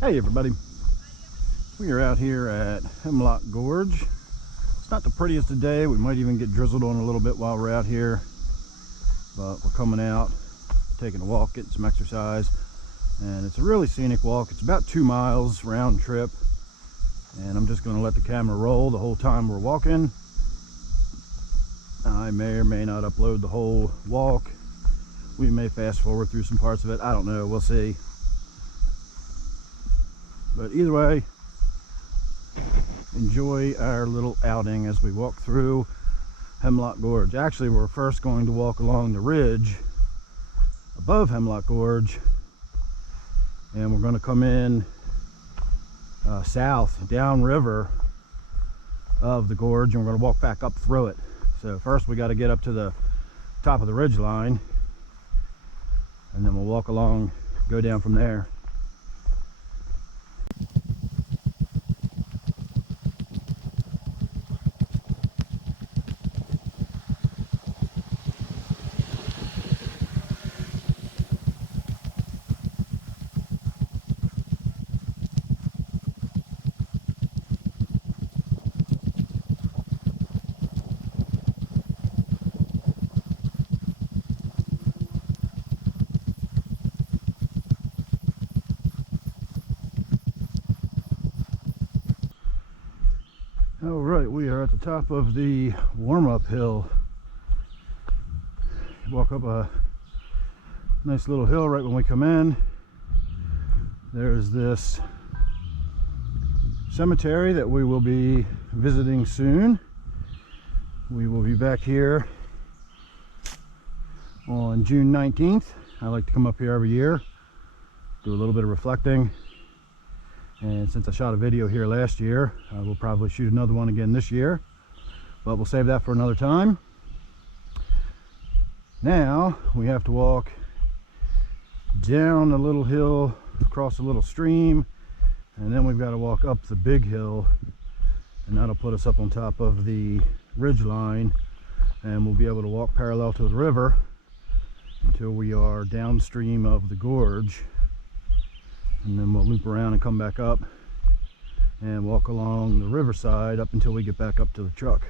Hey everybody, we are out here at Hemlock Gorge. It's not the prettiest of day. We might even get drizzled on a little bit while we're out here, but we're coming out, taking a walk, getting some exercise, and it's a really scenic walk. It's about 2 miles round trip, and I'm just going to let the camera roll the whole time we're walking. I may or may not upload the whole walk. We may fast forward through some parts of it. I don't know, we'll see. But either way, enjoy our little outing as we walk through Hemlock Gorge. Actually, we're first going to walk along the ridge above Hemlock Gorge, and we're going to come in south, downriver of the gorge, and we're going to walk back up through it. So first we got to get up to the top of the ridge line, and then we'll walk along, go down from there. All right, we are at the top of the warm-up hill. Walk up a nice little hill right when we come in. There's this cemetery that we will be visiting soon. We will be back here on June 19th. I like to come up here every year, do a little bit of reflecting. And since I shot a video here last year, I will probably shoot another one again this year, but we'll save that for another time. Now we have to walk down a little hill, across a little stream, and then we've got to walk up the big hill, and that'll put us up on top of the ridge line, and we'll be able to walk parallel to the river until we are downstream of the gorge. And then we'll loop around and come back up and walk along the riverside up until we get back up to the truck.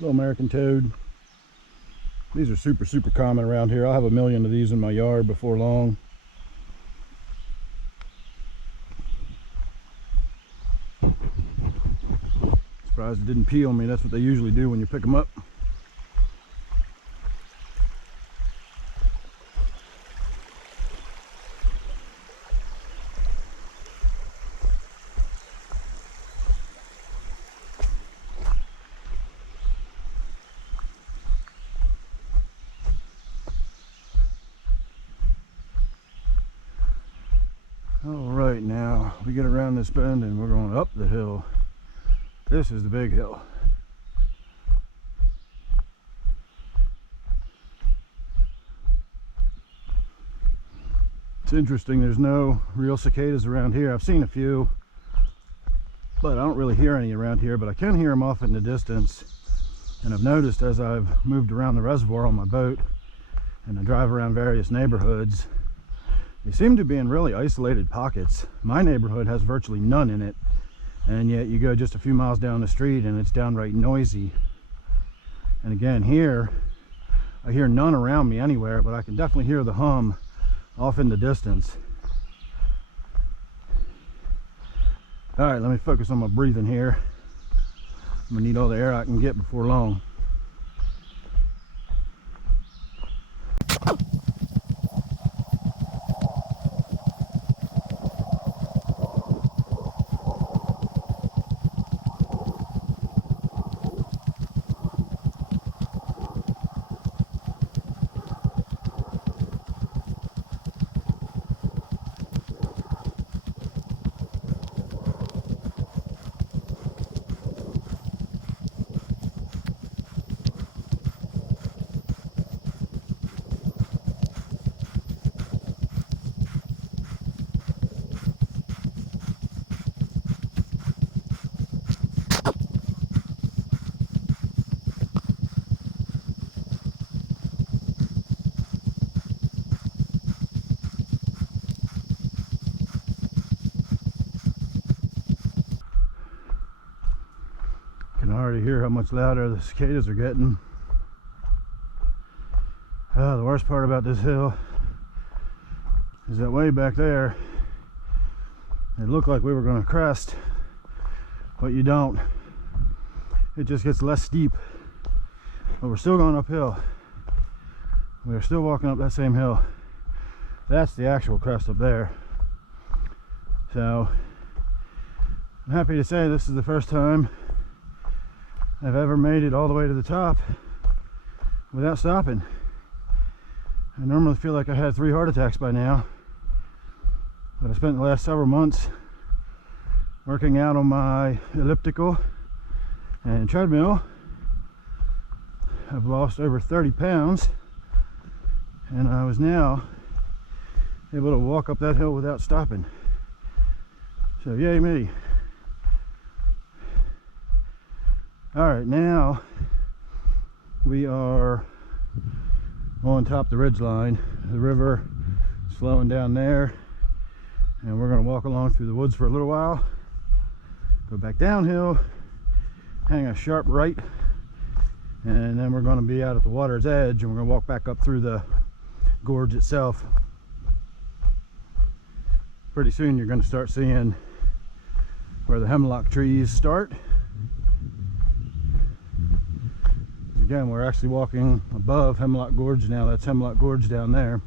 Little American toad. These are super common around here. I'll have a million of these in my yard before long. Surprised it didn't pee on me. That's what they usually do when you pick them up. Alright, now we get around this bend and we're going up the hill. This is the big hill. It's interesting, there's no real cicadas around here. I've seen a few, but I don't really hear any around here, but I can hear them off in the distance. And I've noticed as I've moved around the reservoir on my boat and I drive around various neighborhoods, they seem to be in really isolated pockets. My neighborhood has virtually none in it, and yet you go just a few miles down the street and it's downright noisy. And again, here I hear none around me anywhere, but I can definitely hear the hum off in the distance. All right, let me focus on my breathing here. I'm gonna need all the air I can get before long. already hear how much louder the cicadas are getting. The worst part about this hill is that way back there, it looked like we were going to crest, but you don't. It just gets less steep, but we're still going uphill. We're still walking up that same hill. That's the actual crest up there. So I'm happy to say this is the first time I've ever made it all the way to the top without stopping. I normally feel like I had 3 heart attacks by now, but I spent the last several months working out on my elliptical and treadmill. I've lost over 30 pounds, and I was now able to walk up that hill without stopping. So yay me. Alright, now we are on top of the ridgeline. The river is flowing down there, and we're going to walk along through the woods for a little while, go back downhill, hang a sharp right, and then we're going to be out at the water's edge, and we're going to walk back up through the gorge itself. Pretty soon you're going to start seeing where the hemlock trees start. Again, we're actually walking above Hemlock Gorge now. That's Hemlock Gorge down there.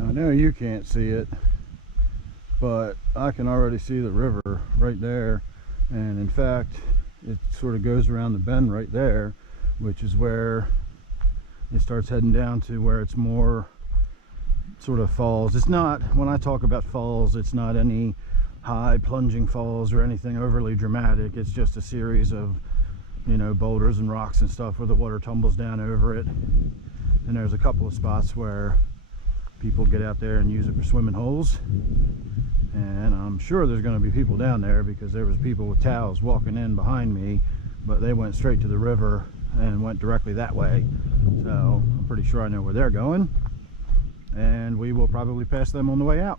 I know you can't see it, but I can already see the river right there, and in fact it sort of goes around the bend right there, which is where it starts heading down to where it's more sort of falls. It's not, when I talk about falls, it's not any high plunging falls or anything overly dramatic. It's just a series of, you know, boulders and rocks and stuff where the water tumbles down over it, and there's a couple of spots where people get out there and use it for swimming holes, and I'm sure there's going to be people down there because there was people with towels walking in behind me, but they went straight to the river and went directly that way. So I'm pretty sure I know where they're going, and we will probably pass them on the way out.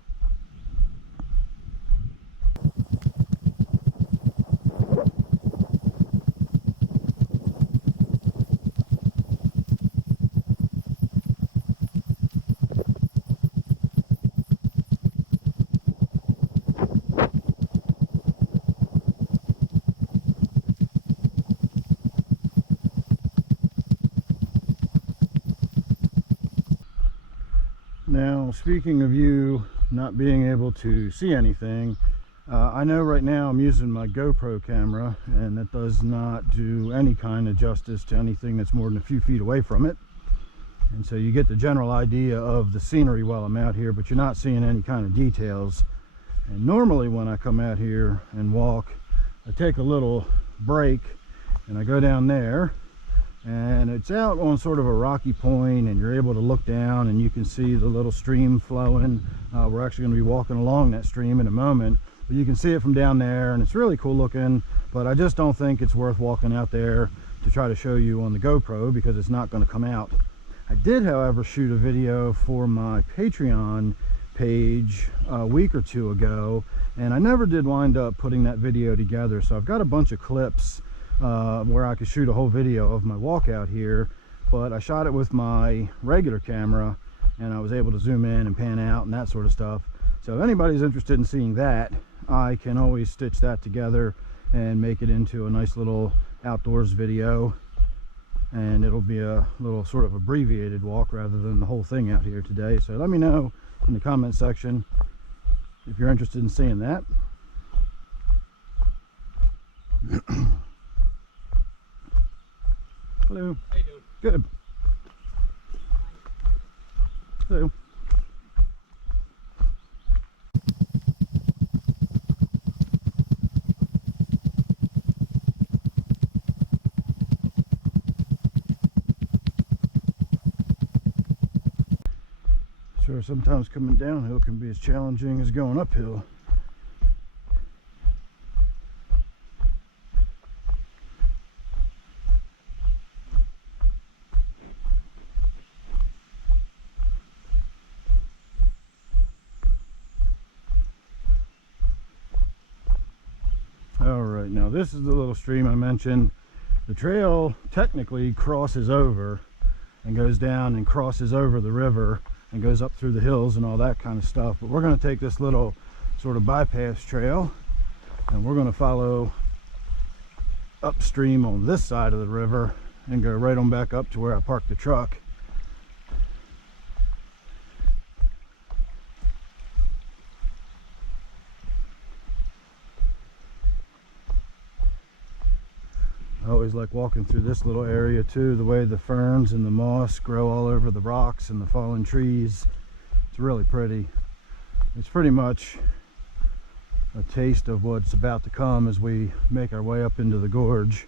Now, speaking of you not being able to see anything, I know right now I'm using my GoPro camera, and that does not do any kind of justice to anything that's more than a few feet away from it. And so you get the general idea of the scenery while I'm out here, but you're not seeing any kind of details. And normally when I come out here and walk, I take a little break and I go down there, and it's out on sort of a rocky point, and you're able to look down and you can see the little stream flowing. We're actually going to be walking along that stream in a moment, but you can see it from down there, and it's really cool looking. But I just don't think it's worth walking out there to try to show you on the GoPro, because it's not going to come out. I did, however, shoot a video for my Patreon page a week or two ago, and I never did wind up putting that video together, so I've got a bunch of clips where I could shoot a whole video of my walk out here, but I shot it with my regular camera, and I was able to zoom in and pan out and that sort of stuff. So if anybody's interested in seeing that, I can always stitch that together and make it into a nice little outdoors video, and it'll be a little sort of abbreviated walk rather than the whole thing out here today. So let me know in the comment section if you're interested in seeing that. Hello. How you doing? Good. do. Sure, sometimes coming downhill can be as challenging as going uphill. Alright, now this is the little stream I mentioned. The trail technically crosses over and goes down and crosses over the river and goes up through the hills and all that kind of stuff. But we're going to take this little sort of bypass trail and we're going to follow upstream on this side of the river and go right on back up to where I parked the truck. I always like walking through this little area too, the way the ferns and the moss grow all over the rocks and the fallen trees. It's really pretty. It's pretty much a taste of what's about to come as we make our way up into the gorge.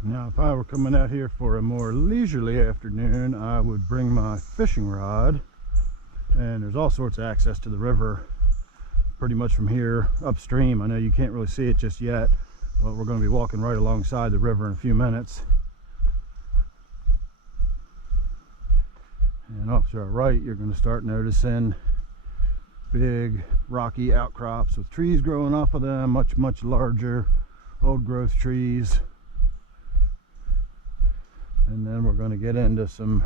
Now, if I were coming out here for a more leisurely afternoon, I would bring my fishing rod, and there's all sorts of access to the river pretty much from here upstream. I know you can't really see it just yet, but we're going to be walking right alongside the river in a few minutes. And off to our right, you're going to start noticing big rocky outcrops with trees growing off of them, much larger old growth trees. And then we're going to get into some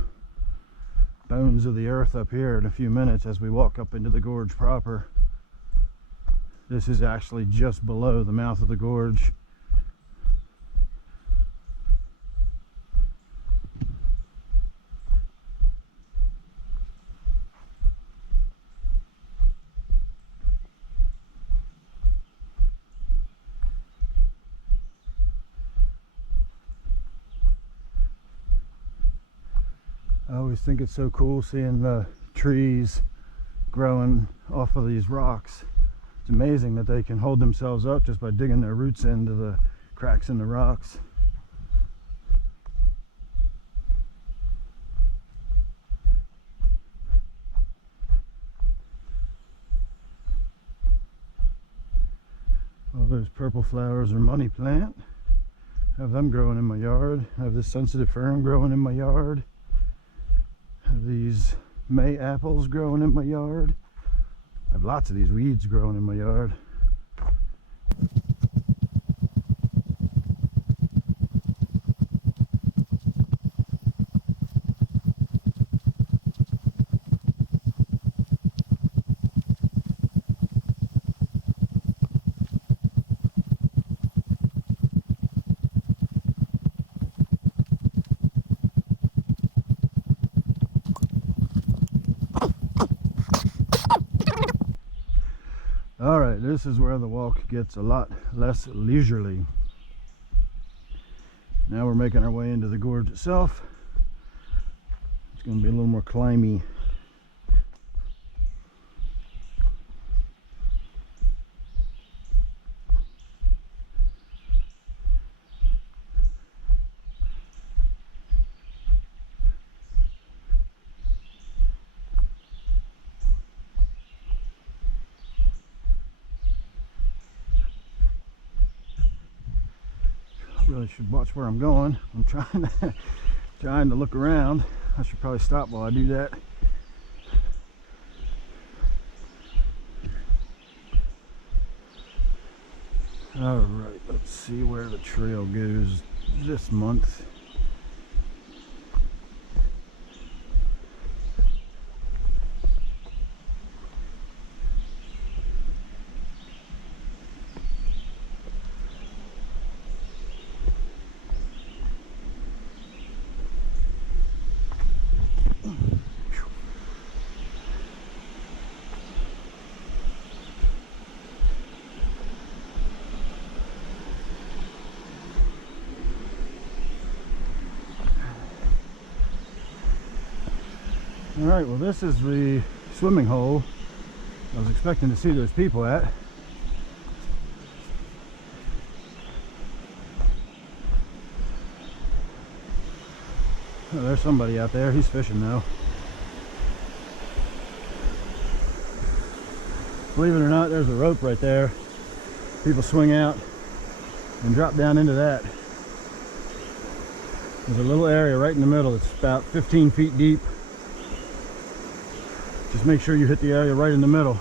bones of the earth up here in a few minutes as we walk up into the gorge proper. This is actually just below the mouth of the gorge. I always think it's so cool seeing the trees growing off of these rocks. It's amazing that they can hold themselves up just by digging their roots into the cracks in the rocks. All those purple flowers are money plant. I have them growing in my yard. I have this sensitive fern growing in my yard. These May apples growing in my yard. I have lots of these weeds growing in my yard. Alright, this is where the walk gets a lot less leisurely. Now we're making our way into the gorge itself. It's going to be a little more climby. Really should watch where I'm going. I'm trying to look around. I should probably stop while I do that. All right, let's see where the trail goes this month. All right, well, this is the swimming hole I was expecting to see those people at. Oh, there's somebody out there. He's fishing though. Believe it or not, there's a rope right there. People swing out and drop down into that. There's a little area right in the middle. It's about 15 feet deep. Just make sure you hit the area right in the middle.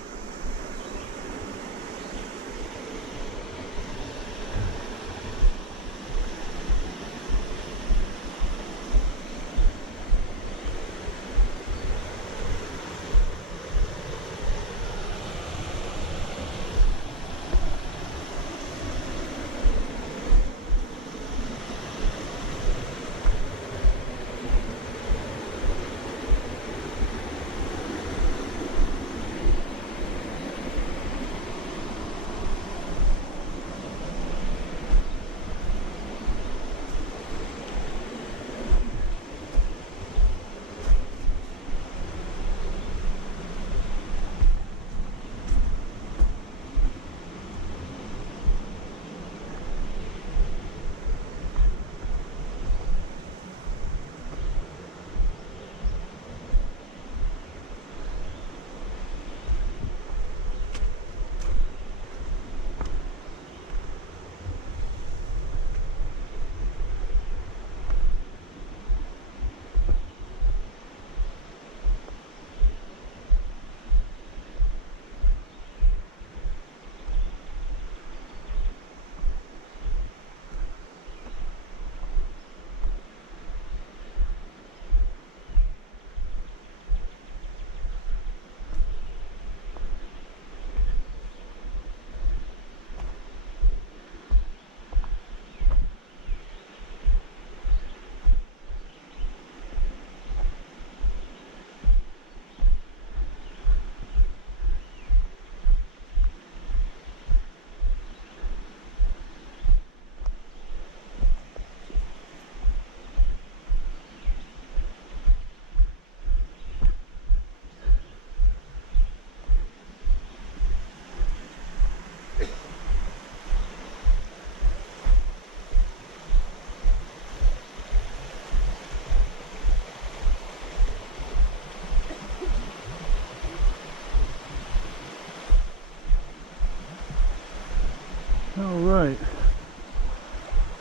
All right,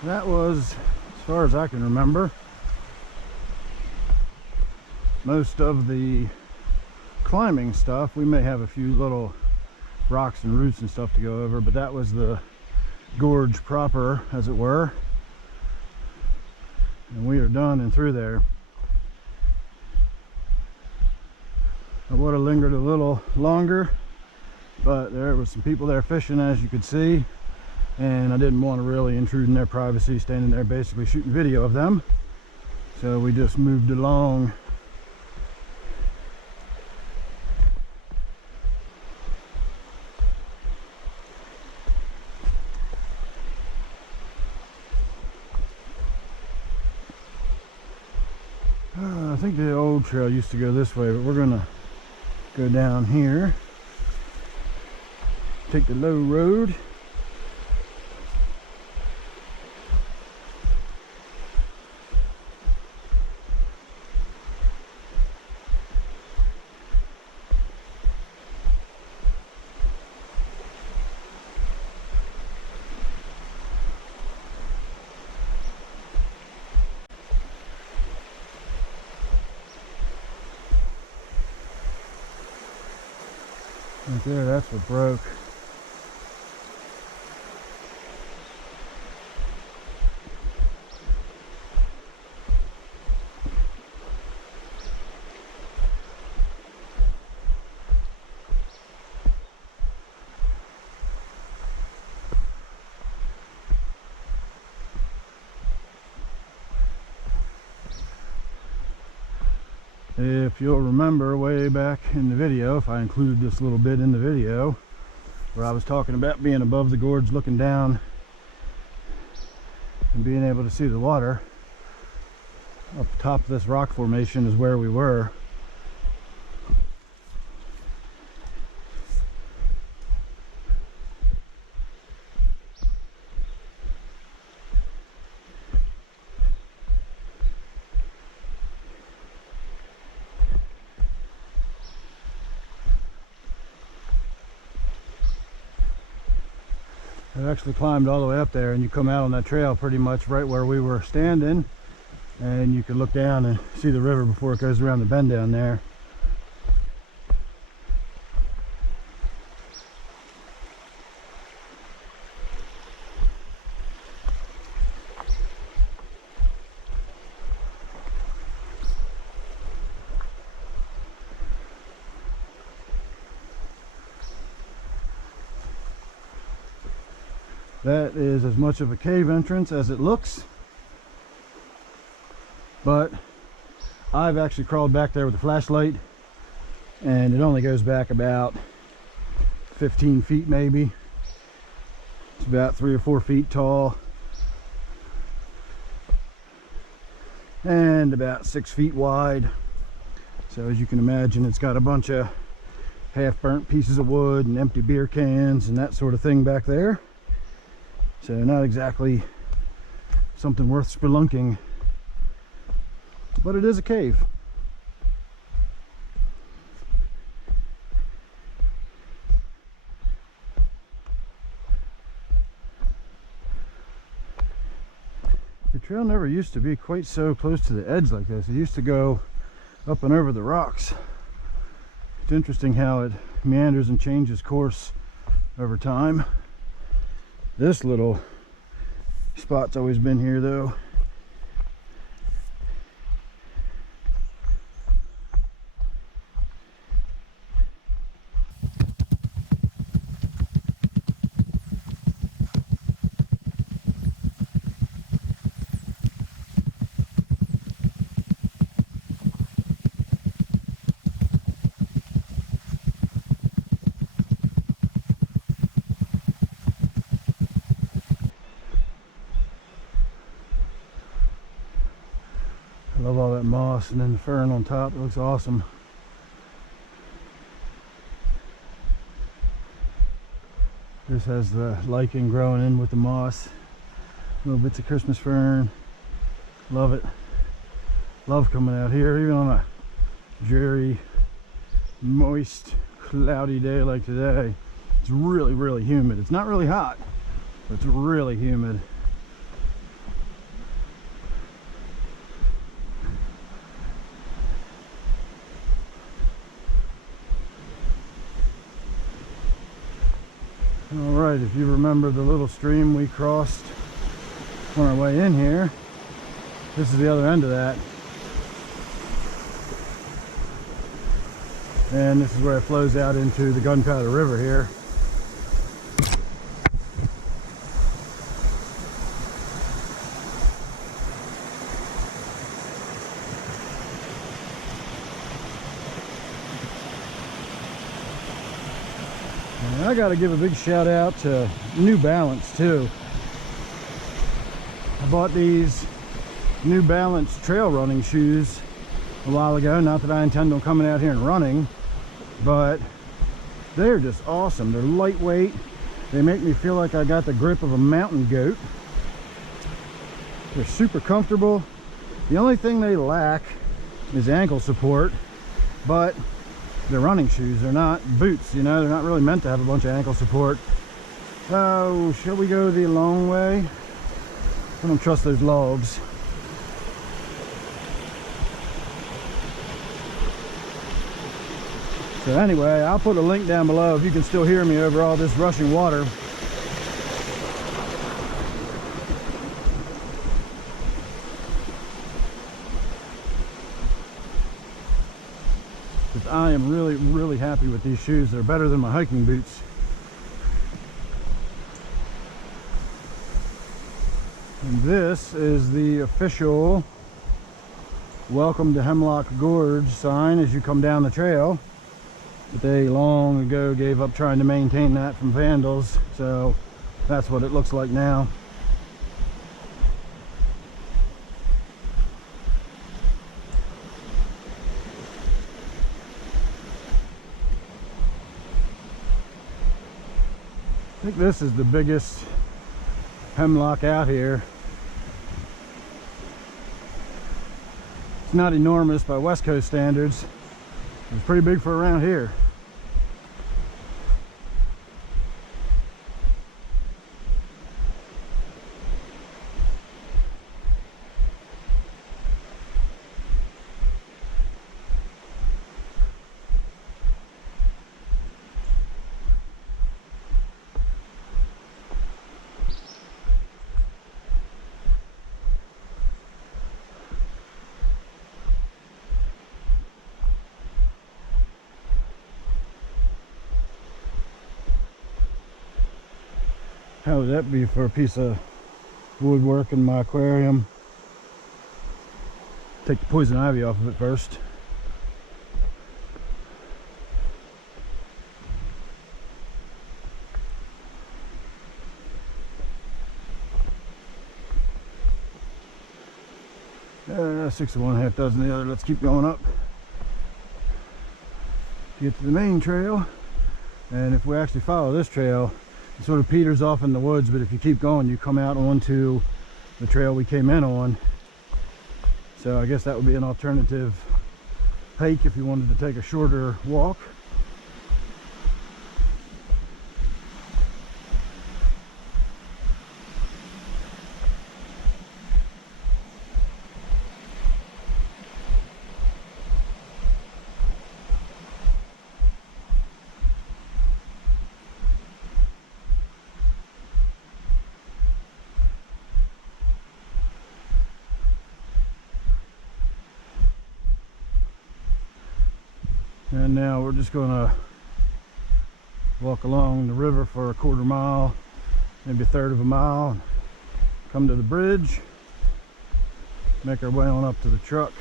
that was, as far as I can remember, most of the climbing stuff. We may have a few little rocks and roots and stuff to go over, but that was the gorge proper, as it were, and we are done and through there. I would have lingered a little longer, but there was some people there fishing, as you could see, and I didn't want to really intrude in their privacy, standing there basically shooting video of them. So we just moved along. I think the old trail used to go this way, but we're gonna go down here, take the low road. Right there, that's what broke. If you'll remember way back in the video, if I included this little bit in the video, where I was talking about being above the gorge looking down and being able to see the water, up top of this rock formation is where we were. I actually climbed all the way up there, and you come out on that trail pretty much right where we were standing, and you can look down and see the river before it goes around the bend down there. That is as much of a cave entrance as it looks, but I've actually crawled back there with a flashlight, and it only goes back about 15 feet maybe. It's about 3 or 4 feet tall and about 6 feet wide. So as you can imagine, it's got a bunch of half-burnt pieces of wood and empty beer cans and that sort of thing back there. So not exactly something worth spelunking, but it is a cave. The trail never used to be quite so close to the edge like this. It used to go up and over the rocks. It's interesting how it meanders and changes course over time. This little spot's always been here though. I love all that moss and then the fern on top. It looks awesome. This has the lichen growing in with the moss. Little bits of Christmas fern. Love it. Love coming out here, even on a dreary, moist, cloudy day like today. It's really, really humid. It's not really hot, but it's really humid. Alright, if you remember the little stream we crossed on our way in here, this is the other end of that. And this is where it flows out into the Gunpowder River here. And I got to give a big shout out to New Balance too. I bought these New Balance trail running shoes a while ago. Not that I intend on coming out here and running, but they're just awesome. They're lightweight. They make me feel like I got the grip of a mountain goat. They're super comfortable. The only thing they lack is ankle support, but they're running shoes. They're not boots, you know. They're not really meant to have a bunch of ankle support. Oh, shall we go the long way? I don't trust those logs. So anyway, I'll put a link down below if you can still hear me over all this rushing water. I am really happy with these shoes. They're better than my hiking boots. And this is the official welcome to Hemlock Gorge sign as you come down the trail. But they long ago gave up trying to maintain that from vandals, so that's what it looks like now. I think this is the biggest hemlock out here. It's not enormous by West Coast standards. It's pretty big for around here. How would that be for a piece of woodwork in my aquarium? Take the poison ivy off of it first. Six of one, half dozen the other. Let's keep going up. Get to the main trail, and if we actually follow this trail, it sort of peters off in the woods, but if you keep going, you come out onto the trail we came in on. So I guess that would be an alternative hike if you wanted to take a shorter walk. And now we're just going to walk along the river for a quarter mile, maybe a third of a mile, come to the bridge, make our way on up to the truck.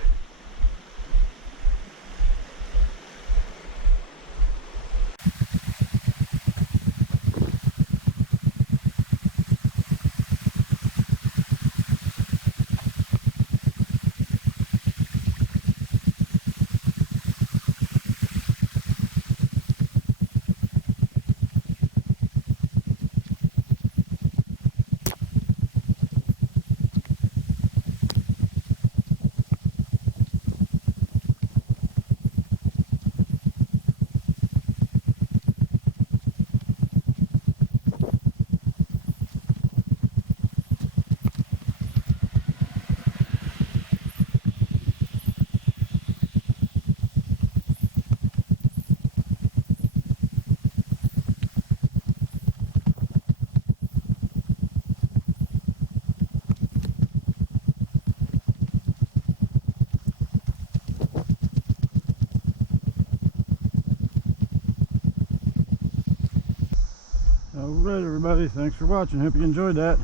Alright everybody, thanks for watching. Hope you enjoyed that.